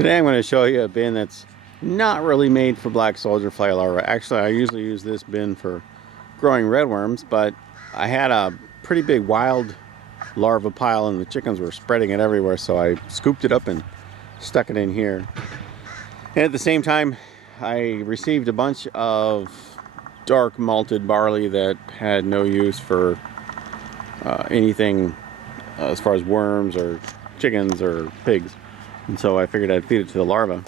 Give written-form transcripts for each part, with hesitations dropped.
Today I'm going to show you a bin that's not really made for black soldier fly larvae. Actually, I usually use this bin for growing redworms, but I had a pretty big wild larva pile and the chickens were spreading it everywhere, so I scooped it up and stuck it in here. And at the same time, I received a bunch of dark malted barley that had no use for anything as far as worms or chickens or pigs. And so I figured I'd feed it to the larvae.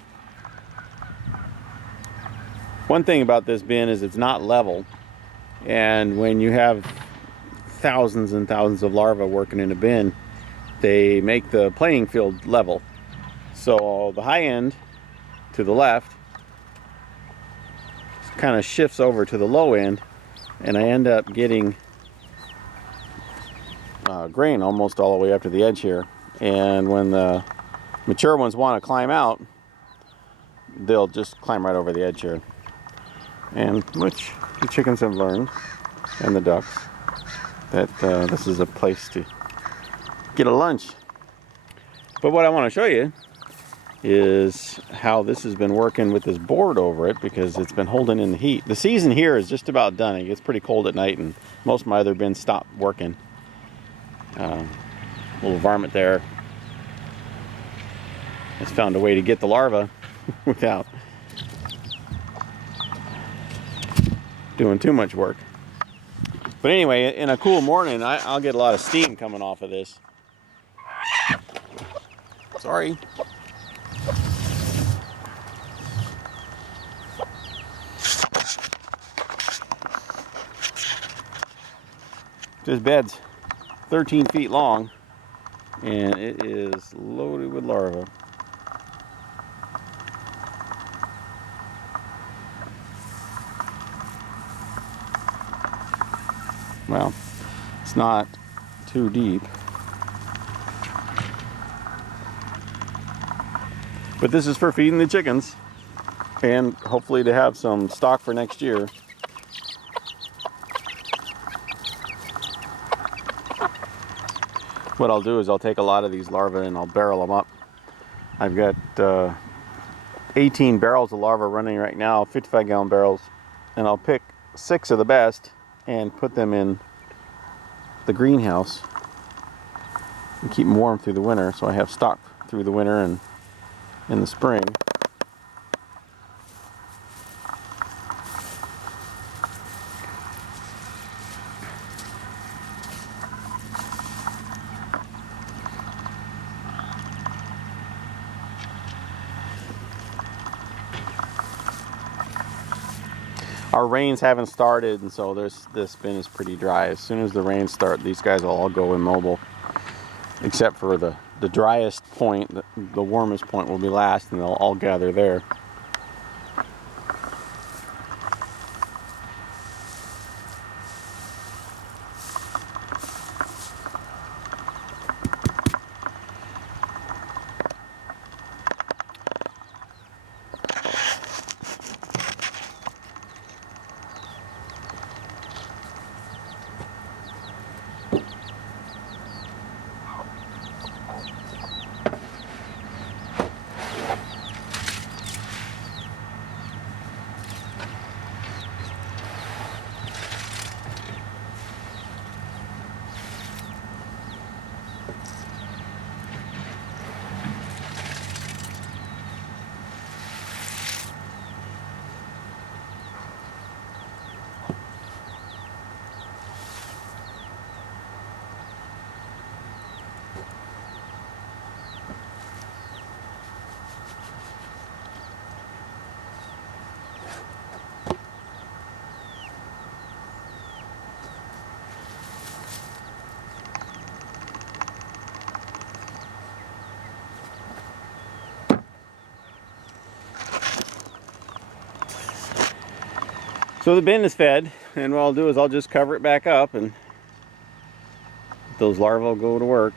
One thing about this bin is it's not level, and when you have thousands and thousands of larvae working in a bin, they make the playing field level. So the high end to the left kind of shifts over to the low end, and I end up getting grain almost all the way up to the edge here. And when the mature ones want to climb out, they'll just climb right over the edge here, and which the chickens have learned, and the ducks, that this is a place to get a lunch. But what I want to show you is how this has been working with this board over it, because it's been holding in the heat. The season here is just about done. It gets pretty cold at night, and most of my other bins stop working. Little varmint there has found a way to get the larva without doing too much work. But anyway, in a cool morning, I'll get a lot of steam coming off of this. Sorry. This bed's 13 feet long, and it is loaded with larvae. Well, it's not too deep, but this is for feeding the chickens and hopefully to have some stock for next year. What I'll do is I'll take a lot of these larvae and I'll barrel them up. I've got 18 barrels of larvae running right now, 55-gallon barrels, and I'll pick 6 of the best and put them in the greenhouse and keep them warm through the winter, so I have stock through the winter and in the spring. Our rains haven't started, and so this bin is pretty dry. As soon as the rains start, these guys will all go immobile, except for the driest point. The warmest point will be last, and they'll all gather there. So the bin is fed, and what I'll do is I'll just cover it back up, and those larvae will go to work.